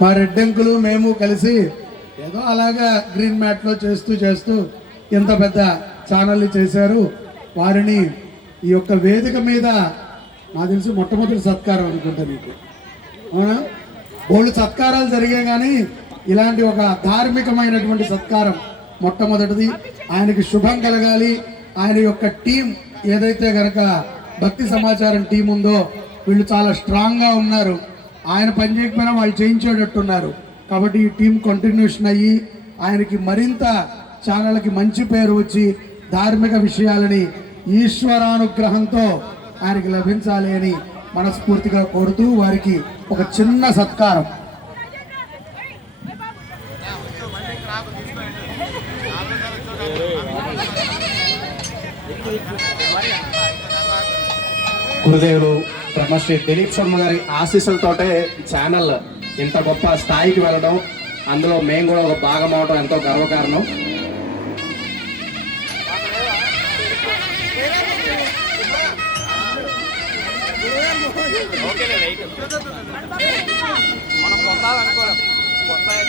మా రెడ్డంకులు మేము కలిసి ఏదో అలాగా గ్రీన్ మ్యాట్లో చేస్తూ చేస్తూ ఇంత పెద్ద ఛానల్ని చేశారు. వారిని ఈ యొక్క వేదిక మీద నాకు తెలిసి మొట్టమొదటి సత్కారం అనుకుంటా మీకు. అవునా? బోళ్ళు సత్కారాలు జరిగాయి కానీ ఇలాంటి ఒక ధార్మికమైనటువంటి సత్కారం మొట్టమొదటిది. ఆయనకి శుభం కలగాలి. ఆయన యొక్క టీం ఏదైతే కనుక భక్తి సమాచారం టీం ఉందో వీళ్ళు చాలా స్ట్రాంగ్గా ఉన్నారు. ఆయన పని చేయకపోయినా వాళ్ళు చేయించేటట్టున్నారు. కాబట్టి ఈ టీం కంటిన్యూషన్ అయ్యి ఆయనకి మరింత ఛానళ్ళకి మంచి పేరు వచ్చి ధార్మిక విషయాలని ఈశ్వరానుగ్రహంతో ఆయనకి లభించాలి అని మనస్ఫూర్తిగా కోరుతూ వారికి ఒక చిన్న సత్కారం. గురుదేవులు బ్రహ్మశ్రీ దిలీప్ శర్మ గారి ఆశీస్సులతోటే ఛానల్ ఇంత గొప్ప స్థాయికి వెళ్ళడం అందులో మేము కూడా ఒక భాగం అవడం ఎంతో గర్వకారణం. మనం